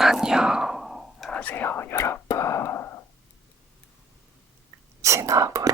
안녕하세요 여러분. 진화불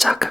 Chaka.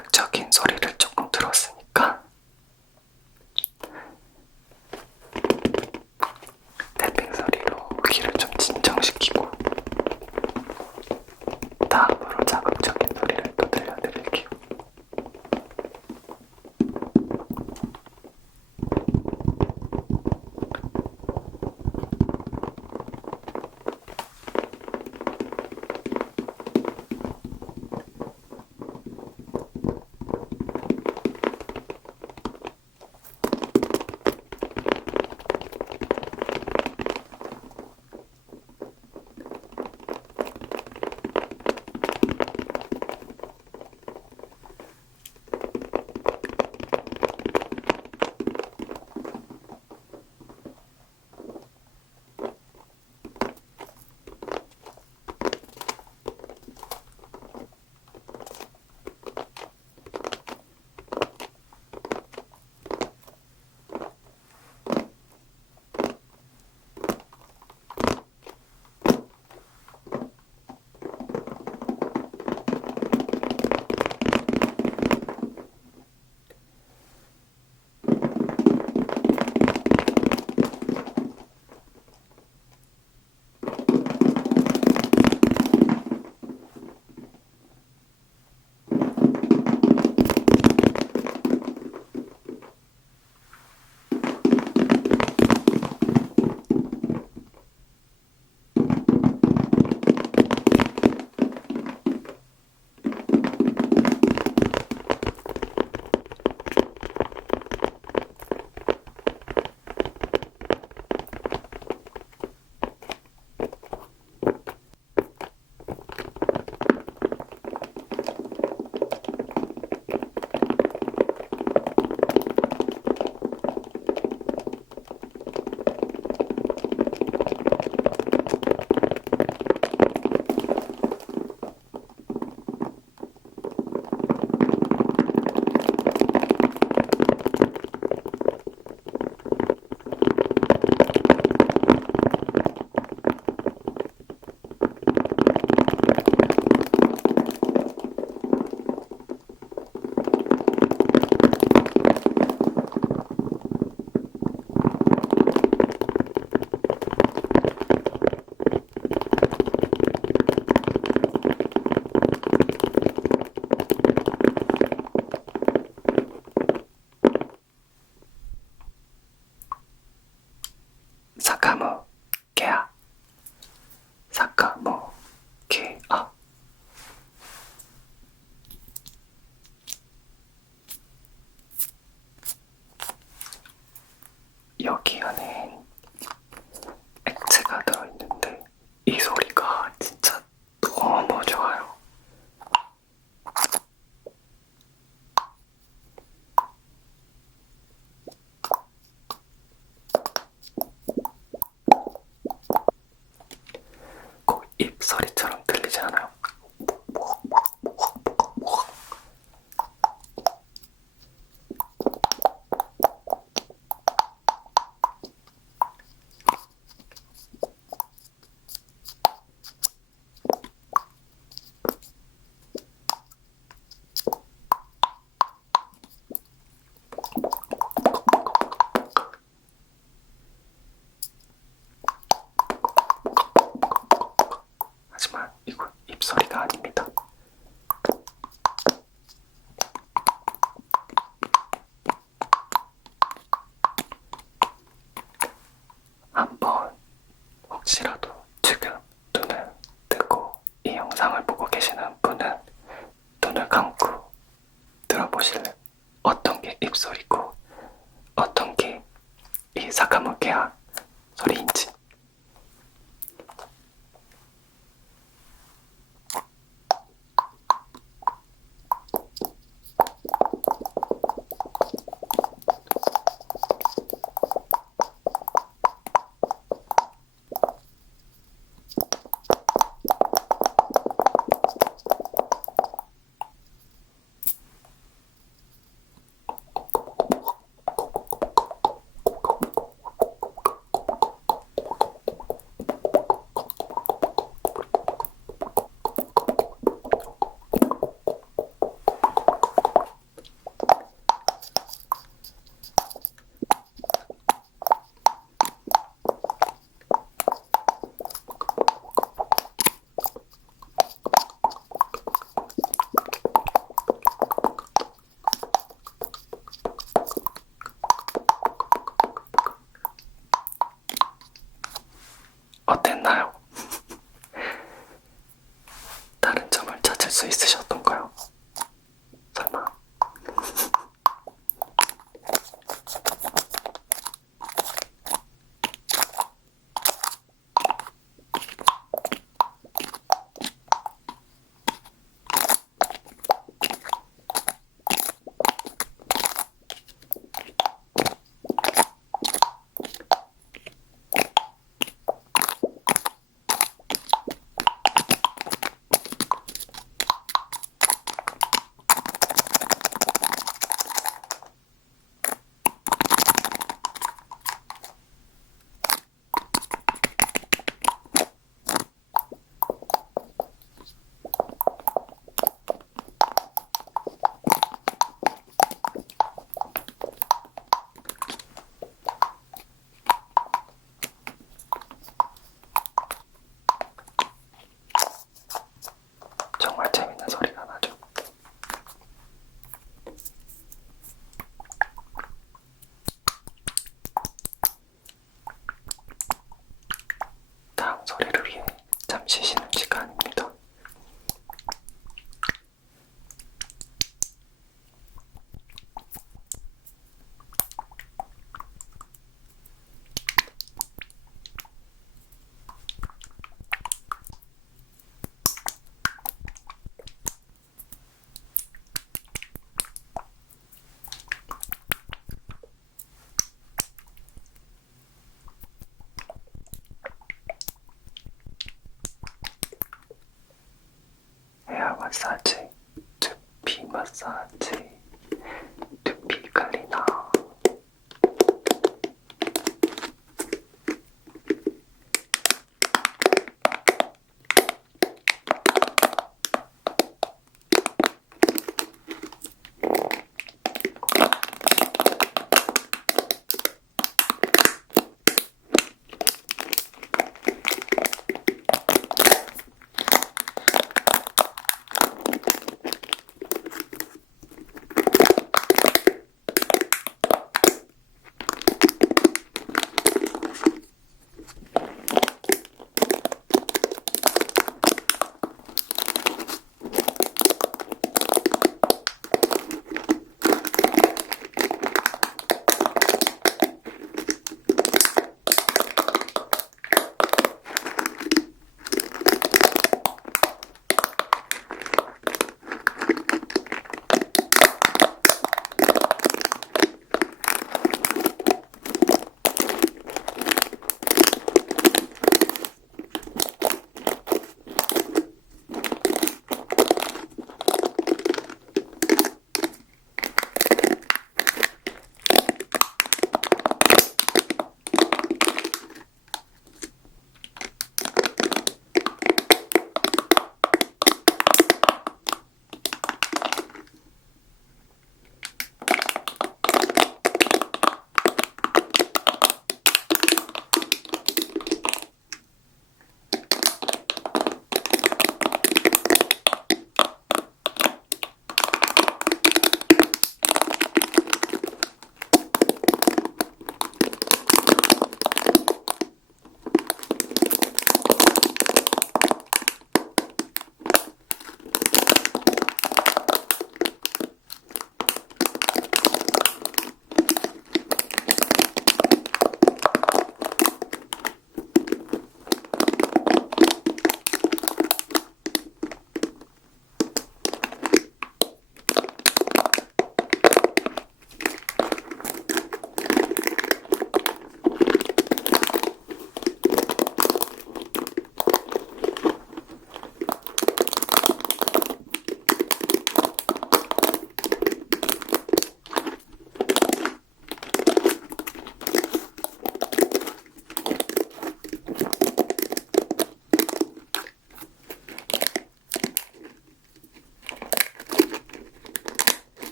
Será tudo?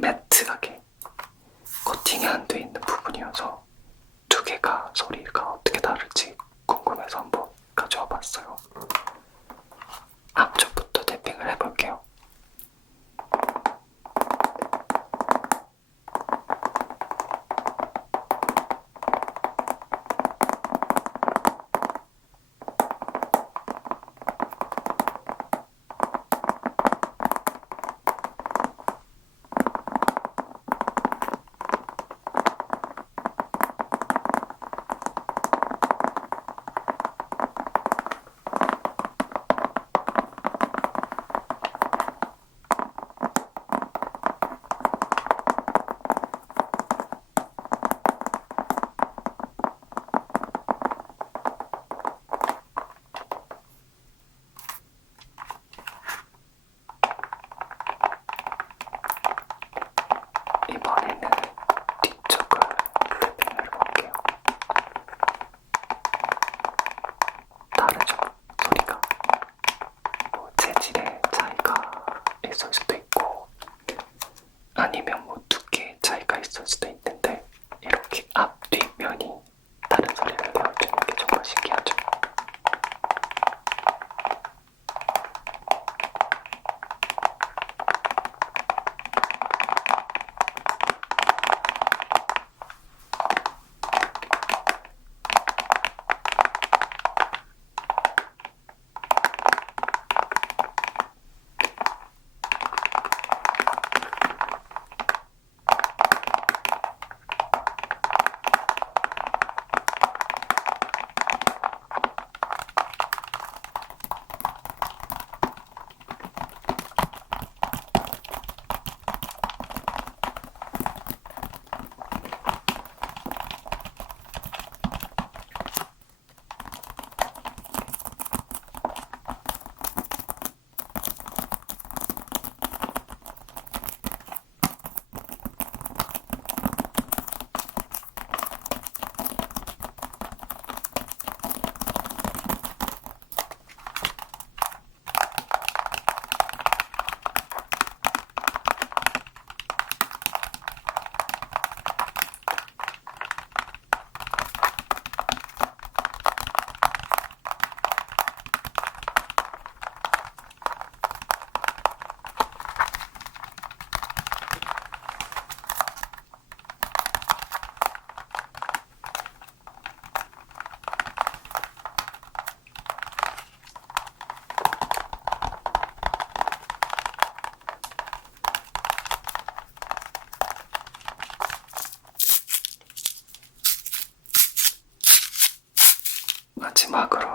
매트하게 코팅이 안 돼 있는 부분이어서 두 개가 소리가 어떻게 다를지 궁금해서 한번 가져와 봤어요. 마지막으로.